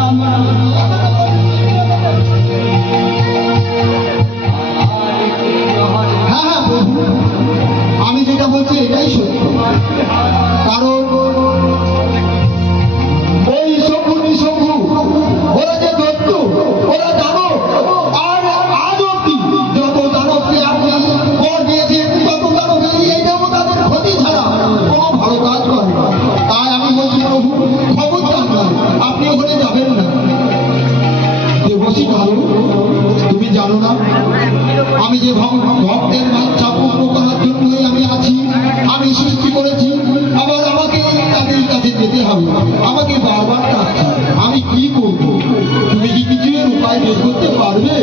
Hallelujah. ভক্তের বাচ্চা পূর্ণ করার জন্যই আমি আছি, আমি সৃষ্টি করেছি। আবার আমাকে তাদের কাছে যেতে হবে, আমাকে বারবার ডাকছে। আমি কি করব? তুমি কি কিছু এর উপায় বের করতে পারবে?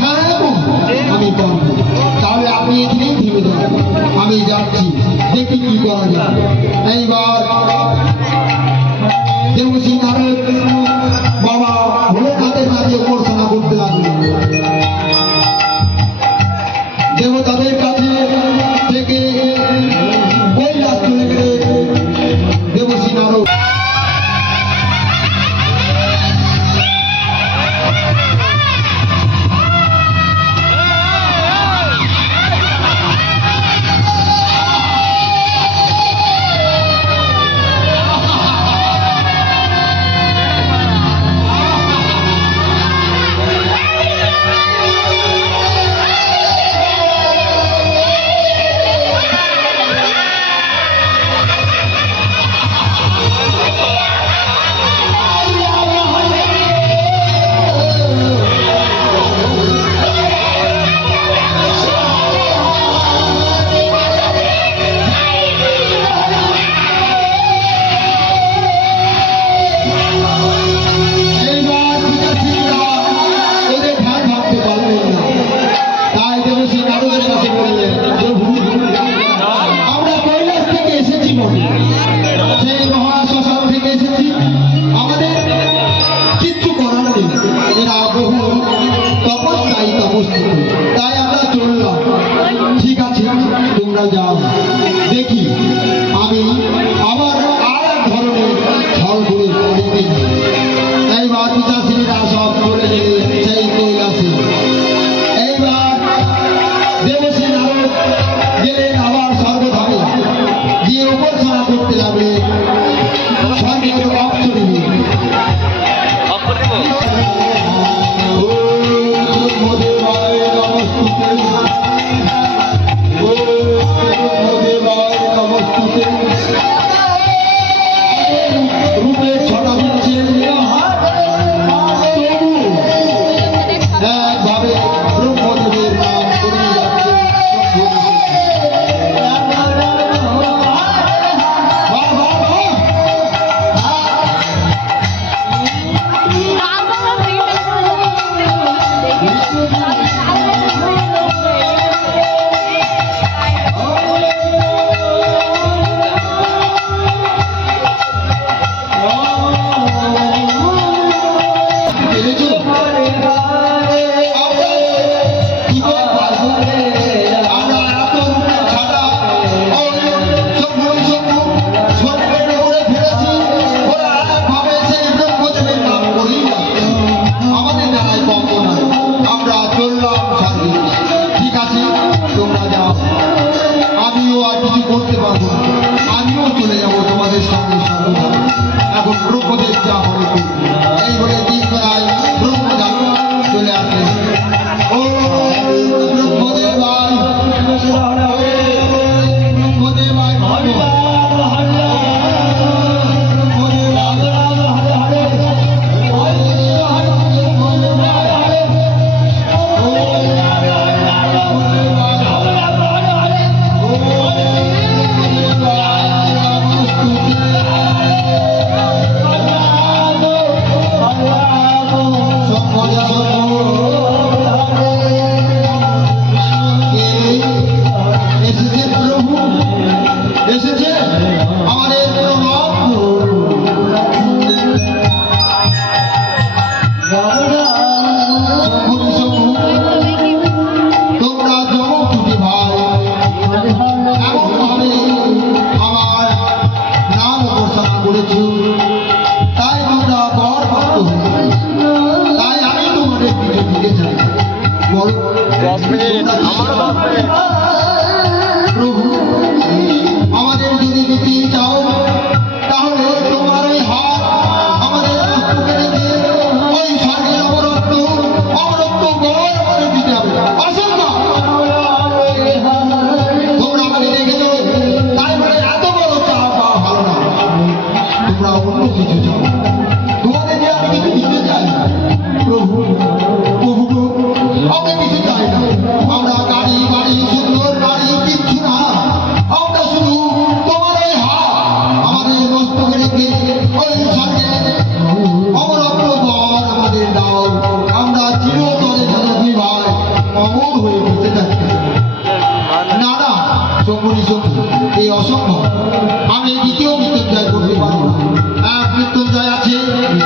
হ্যাঁ আমি পারবো। তাহলে আপনি এখানেই থেমে যান, আমি যাচ্ছি, দেখি কি করা যায়। এইবার দেবশ্রী নারদ বাবা ভোলেনাথের কাছে উপাসনা করতে লাগলেন। দেবতাদের কাছে থেকে কৈলাস চলে গেলেন দেবশ্রী নারদ। তাই আমরা চললাম। ঠিক আছে, তোমরা যাও, দেখি আমি আবার আর এক ধরনের ছল করে পড়ে। এইবার পিতাশ্রীরা সব চলে গেলেন সেই কৈলাসে। এইবার দেবশ্রী নারদ গেলেন আবার সর্বধামে, গিয়ে উপাসনা করতে লাগলেন স্বর্গের অপ্সরীকে। আমিও চলে যাবো তোমাদের সঙ্গে সর্বদা। এখন ব্রহ্মদেব যা হবে এই বলে দিন বেলায় ব্রহ্মদেব চলে আসলেন। ও ব্রহ্মদেবায় প্রভু আমাদের যদি দিতে চাও তাহলে তোমার ওই হাত আমাদের মস্তকে রেখে ওই স্বর্গের অমরত্ব গড় আমাদের দিতে হবে। অসম্ভব, তোমরা আমাকে দেখেছো তাই বলে এত বড় চাওয়া পাওয়া ভালো না। তোমরা অন্য কিছু চাও, তোমাদের যে আমি কিছু দিতে চাই। প্রভু প্রভু আমরা কিছু চাই না, আমরা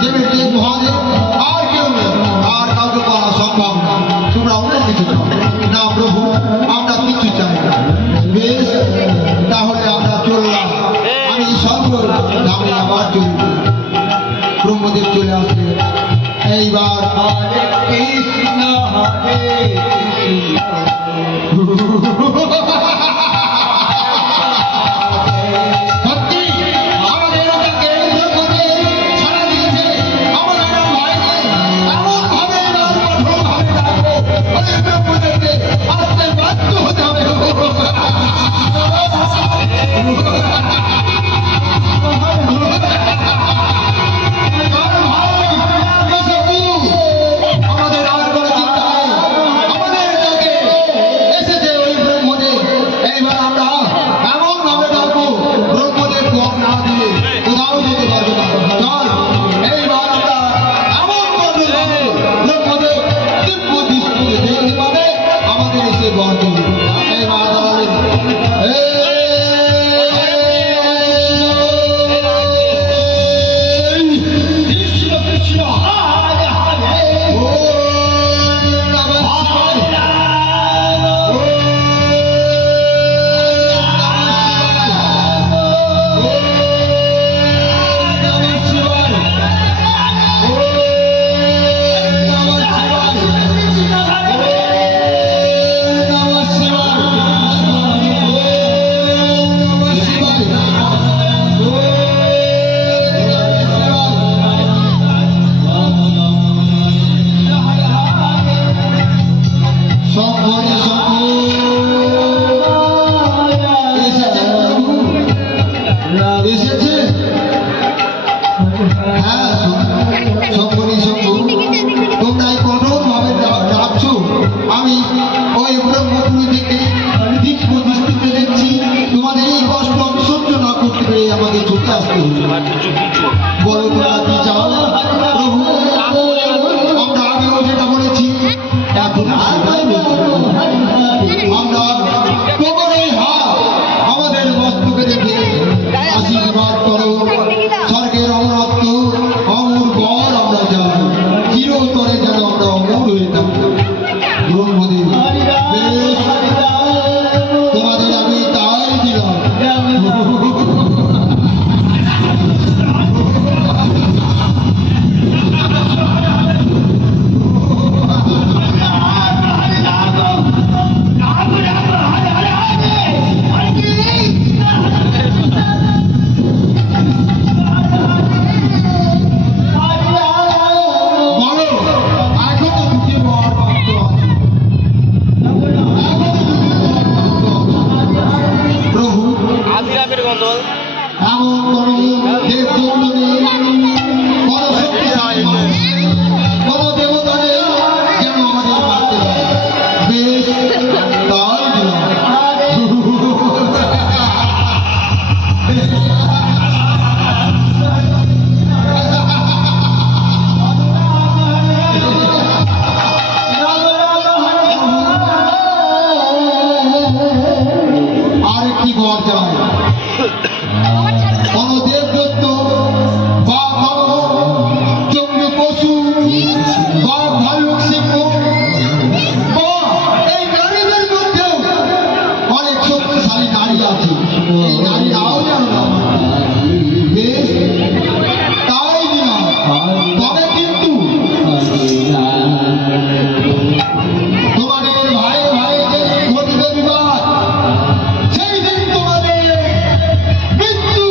দেবের মহাদেব আর কেউ নেই, আর কাউকে পাওয়া সম্ভব না। তোমরা অন্য কিছু চাও না প্রভু, আমরা কিছু চাই না। বেশ, তাহলে আমরা চললাম। আমি সর্ব নামে আবার চলব। ব্রহ্মদেব চলে আসবে। এইবার হরে কৃষ্ণ হরে সত্যি আমাদের এলাকাকে ব্রহ্মদেব ছাড়া দিয়েছে। আমরা ভাইকে এমন ভাবে কঠোরভাবে ডাকবো, ওদের ব্রহ্মদেবকে আসতে বাধ্য হতে হবে। আমাদের আর কোনো চিন্তা নেই, আমাদের কাছে এসেছে ওই ব্রহ্মদেব। এইবার আমরা এমন ভাবে ডাকবো, ব্রহ্মদেব ভোগ না দিয়ে কোথাও যেতে পারবে না। চল, এইবার আমরা এমন ভাবে ডাকবো, ব্রহ্মদেব দিব্য দৃষ্টিতে দেখতে পাবে, আমাদের এসে বর দেবে। এইবার দাঁড়াবেন। এসেছে। হ্যাঁ শম্ভরি শম্ভু, তোমরা এই কঠোর ভাবে ডাকছো। আমি ওই ব্রহ্মপুরী থেকে দিব্য দৃষ্টিতে দেখছি, তোমাদের এই কষ্ট আমি সহ্য না করতে পেরে আমাকে ছুটে আসতে হচ্ছে। বলো তোমরা কি চাও প্রভু? আমরা আগেও যেটা বলেছি, এখন সেটাই বলছি। আমরা তোমার এই হাত আমাদের মস্তকে রেখে আশীর্বাদ করো। স্বর্গের অমরত্ব অমর বর আমরা চাই, চিরতরে যেন আমরা অমর হয়ে থাকি। ব্রহ্মদেব, বেশ, তোমাদের আমি তাই দিলাম। বলো, এখনো দুটি বর প্রাপ্ত আছে। প্রভু, এমন কোন দেবদূত নেই, কোন শক্তিশালী মানুষ, কোন দেবতা নেই যেন আমাদের মারতে পারে। বেশ, তাই দিলাম। আরেকটি বর চাই। কোন দেবদত্ত বা কোন জঙ্গি পশু বা ভালুক সিংহ বা এই নারীদের মধ্যেও অনেক শক্তিশালী নারী আছে, এই নারীরাও যেন না মারে। বেশ, তাই দিলাম। তবে কিন্তু তোমাদের ভাই ভাই যে ঘটবে বিবাদ, সেই দিন তোমাদের মৃত্যু।